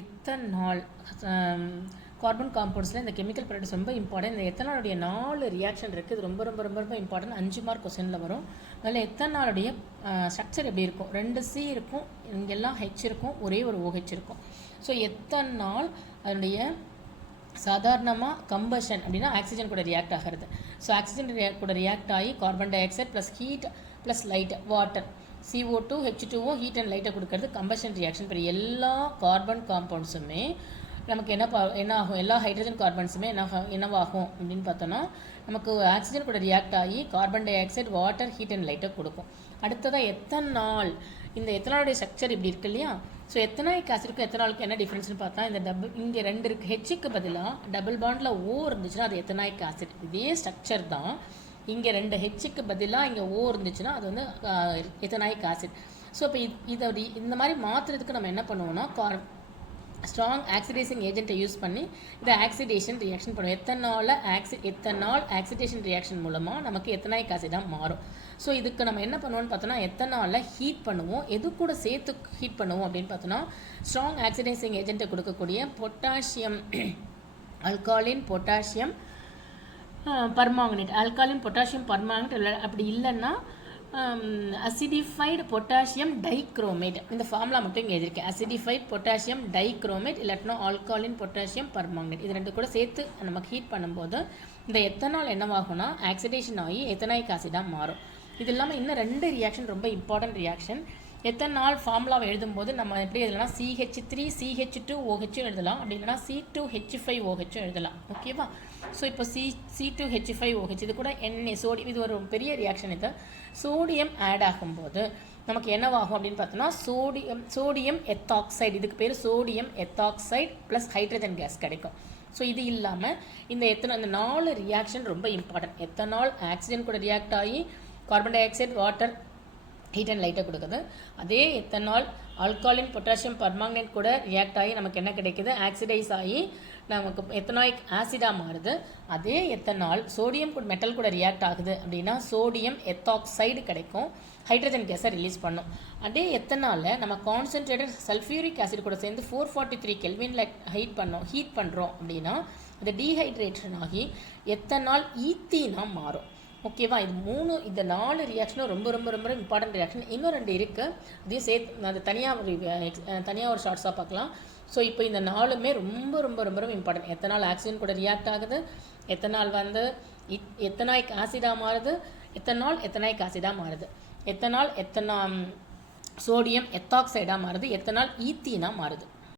Ethanol carbon காம்பவுண்ட்ஸில் இந்த chemical products ரொம்ப important. இந்த எத்தனாலுடைய 4 ரியாக்ஷன் இருக்குது. இது ரொம்ப ரொம்ப ரொம்ப ரொம்ப இம்பார்ட்டன்ட். 5 மார்க் கொஸ்டினில் வரும். அதில் எத்தனாலுடைய ஸ்ட்ரக்சர் எப்படி இருக்கும்? 2 C இருக்கும், இங்கெல்லாம் H இருக்கும், ஒரே ஒரு OH இருக்கும். ஸோ எத்தனால் அதனுடைய சாதாரணமாக கம்பஷன் அப்படின்னா ஆக்சிஜன் கூட ரியாக்ட் ஆகிறது. ஸோ ஆக்சிஜன் கூட ரியாக்ட் ஆகி carbon di oxide plus heat plus light water CO2 H2O heat and லைட்டை கொடுக்கறது கம்பஷன் ரியாக்ஷன். இப்போ எல்லா கார்பன் காம்பவுண்ட்ஸுமே நமக்கு என்ன ஆகும்? எல்லா ஹைட்ரஜன் கார்பன்ஸுமே என்னவாகும் அப்படின்னு பார்த்தோன்னா நமக்கு ஆக்சிஜன் கூட ரியாக்ட் ஆகி carbon di oxide water heat and லைட்டை கொடுக்கும். அடுத்ததாக எத்தனால், இந்த எத்தனாலுடைய ஸ்ட்ரக்சர் இப்படி இருக்கு இல்லையா? ஸோ எத்தனாயிக் ஆசிடுக்கும் எத்தனாலுக்கு என்ன டிஃப்ரென்ஸ்னு பார்த்தா இந்த இங்கே 2 இருக்குது. ஹெச்சுக்கு பதிலாக டபுள் பாண்டில் O இருந்துச்சுன்னா அது எத்தனாயிக் ஆசிட். இதே ஸ்ட்ரக்சர் தான் இங்கே 2 ஹெச்சுக்கு பதிலாக இங்கே O இருந்துச்சுன்னா அது வந்து எத்தனாயிக் ஆசிட். ஸோ இப்போ இதை இந்த மாதிரி மாற்றுறதுக்கு நம்ம என்ன பண்ணுவோம்னா ஸ்ட்ராங் ஆக்சிடைசிங் ஏஜென்ட்டை யூஸ் பண்ணி இதை ஆக்சிடேஷன் ரியாக்ஷன் பண்ணுவோம். எத்தனால் ஆக்சிடேஷன் ரியாக்ஷன் மூலமாக நமக்கு எத்தனாயிக் ஆசிடாக மாறும். ஸோ இதுக்கு நம்ம என்ன பண்ணுவோம்னு பார்த்தோன்னா எத்தனாலில் ஹீட் பண்ணுவோம். எது கூட சேர்த்து ஹீட் பண்ணுவோம் அப்படின்னு பார்த்தோன்னா ஸ்ட்ராங் ஆக்சிடைசிங் ஏஜென்ட்டை கொடுக்கக்கூடிய பொட்டாசியம் அல்காலின் பொட்டாசியம் பர்மாங்கனேட் அப்படி இல்லைன்னா அசிடிஃபைடு பொட்டாசியம் டைக்ரோமேட். இந்த ஃபார்முலா மட்டும் இங்கே எழுதியிருக்கேன். அசிடிஃபைட் பொட்டாசியம் டைக்ரோமேட் இல்லாட்டினா ஆல்காலின் பொட்டாசியம் பர்மாங்கனேட். இது 2 கூட சேர்த்து நமக்கு ஹீட் பண்ணும்போது இந்த எத்தனால் என்னவாகும்னா ஆக்சிடேஷன் ஆகி எத்தனாயிக் ஆசிடாக மாறும். இது இல்லாமல் இன்னும் 2 ரியாக்ஷன் ரொம்ப இம்பார்ட்டன்ட் ரியாக்ஷன். எத்தனால் ஃபார்முலாவை எழுதும்போது நம்ம எப்படி எழுதலாம்? CH3CH2OH எழுதலாம். அப்படி இல்லைனா C2H5OH எழுதலாம். ஓகேவா? ஸோ இப்போ C2H5OH இது கூட சோடியம், இது ஒரு பெரிய ரியாக்ஷன். இது சோடியம் ஆட் ஆகும்போது நமக்கு என்னவாகும் அப்படின்னு பார்த்தோன்னா சோடியம் எத்தாக்சைடு, இதுக்கு பேர் சோடியம் எத்தாக்சைடு ப்ளஸ் ஹைட்ரஜன் கேஸ் கிடைக்கும். ஸோ இது இல்லாமல் இந்த 4 ரியாக்ஷன் ரொம்ப இம்பார்ட்டன்ட். எத்தனால் ஆக்சிஜன் கூட ரியாக்ட் ஆகி carbon di oxide water heat and லைட்டை கொடுக்குது. அதே எத்தனால் ஆல்காலின் பொட்டாசியம் பர்மாங்கனேட் கூட ரியாக்ட் ஆகி நமக்கு என்ன கிடைக்குது? ஆக்சிடைஸ் ஆகி நமக்கு எத்தனாயிக் ஆசிடாக மாறுது. அதே எத்தனால் சோடியம் கூட மெட்டல் கூட ரியாக்ட் ஆகுது அப்படின்னா சோடியம் எத்தாக்சைடு கிடைக்கும், ஹைட்ரஜன் கேஸை ரிலீஸ் பண்ணும். அதே எத்தனால் நம்ம கான்சன்ட்ரேட்டட் சல்ஃபியூரிக் ஆசிட் கூட சேர்ந்து 443 கெல்வினில் ஹீட் பண்ணுறோம் அப்படின்னா அது டீஹைட்ரேஷன் ஆகி எத்தனால் ஈத்தீனாக மாறும். ஓகேவா? இந்த 4 ரியாக்ஷனும் ரொம்ப ரொம்ப ரொம்ப இம்பார்ட்டன்ட் ரியாக்ஷன். இன்னும் 2 இருக்குது, அதையும் சேர்த்து அது தனியாக ஒரு ஷார்ட்ஸாக பார்க்கலாம். ஸோ இப்போ இந்த 4மே ரொம்ப ரொம்ப ரொம்ப ரொம்ப இம்பார்ட்டன்ட். எத்தனால் ஆக்சிஜன் கூட ரியாக்ட் ஆகுது, எத்தனால் வந்து எத்தனாயிக் ஆசிடாக மாறுது, எத்தனாயிக் ஆசிடாக மாறுது, சோடியம் எத்தாக்சைடாக மாறுது, எத்தனால் ஈத்தீனாக மாறுது.